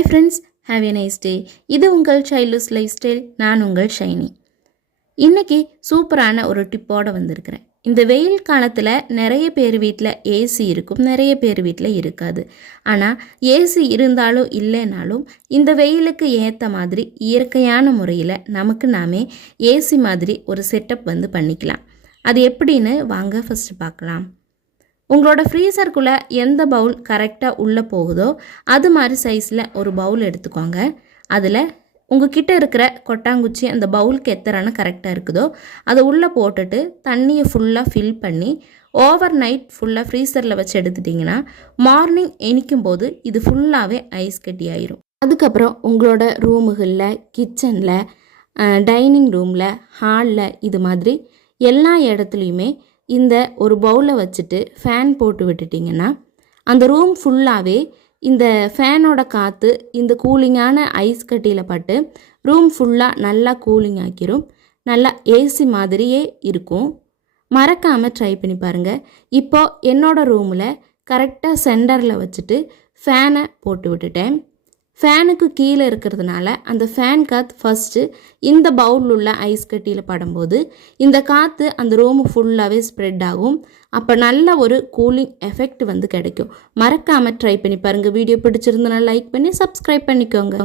Hi friends, have a nice day. இது உங்கள் childhood life style. நான் உங்கள் ஷைனி. இன்னைக்கு சூப்பரான ஒரு டிப்போட வந்திருக்கிறேன். இந்த வெயில் காலத்தில் நிறைய பேர் வீட்டில் ஏசி இருக்கும், நிறைய பேர் வீட்டில் இருக்காது. ஆனால் ஏசி இருந்தாலும் இல்லைனாலும் இந்த வெயிலுக்கு ஏற்ற மாதிரி இயற்கையான முறையில் நமக்கு நாமே ஏசி மாதிரி ஒரு செட்டப் பண்ணிக்கலாம். அது எப்படின்னு வாங்க ஃபஸ்ட்டு பார்க்கலாம். உங்களோட ஃப்ரீசருக்குள்ளே எந்த பவுல் கரெக்டாக உள்ளே போகுதோ அது மாதிரி சைஸில் ஒரு பவுல் எடுத்துக்கோங்க. அதில் உங்ககிட்ட இருக்கிற கொட்டாங்குச்சி அந்த பவுலுக்கு எத்தனை கரெக்டாக இருக்குதோ அதை உள்ளே போட்டுட்டு தண்ணியை ஃபுல்லாக ஃபில் பண்ணி ஓவர் நைட் ஃபுல்லாக ஃப்ரீசரில் வச்சு எடுத்துட்டிங்கன்னா மார்னிங் எணிக்கும் போது இது ஃபுல்லாகவே ஐஸ் கட்டி ஆயிரும். அதுக்கப்புறம் உங்களோட ரூமுகளில், கிச்சனில், டைனிங் ரூமில், ஹாலில் இது மாதிரி எல்லா இடத்துலையுமே இந்த ஒரு பவுலை வச்சுட்டு ஃபேன் போட்டு விட்டுட்டிங்கன்னா அந்த ரூம் ஃபுல்லாகவே இந்த ஃபேனோட காற்று இந்த கூலிங்கான ஐஸ் கட்டியில் பட்டு ரூம் ஃபுல்லாக நல்லா கூலிங் ஆக்கிரும். நல்லா ஏசி மாதிரியே இருக்கும். மறக்காமல் ட்ரை பண்ணி பாருங்கள். இப்போது என்னோடய ரூமில் கரெக்டாக சென்டரில் வச்சுட்டு ஃபேனை போட்டு விட்டுட்டேன். ஃபேனுக்கு கீழே இருக்கிறதுனால அந்த ஃபேன் காற்று ஃபஸ்ட்டு இந்த பவுலில் உள்ள ஐஸ் கட்டியில் படும்போது இந்த காற்று அந்த ரூமு ஃபுல்லாகவே ஸ்ப்ரெட் ஆகும். அப்போ நல்ல ஒரு கூலிங் எஃபெக்ட் கிடைக்கும். மறக்காமல் ட்ரை பண்ணி பாருங்கள். வீடியோ பிடிச்சிருந்தனா லைக் பண்ணி சப்ஸ்கிரைப் பண்ணிக்கோங்க.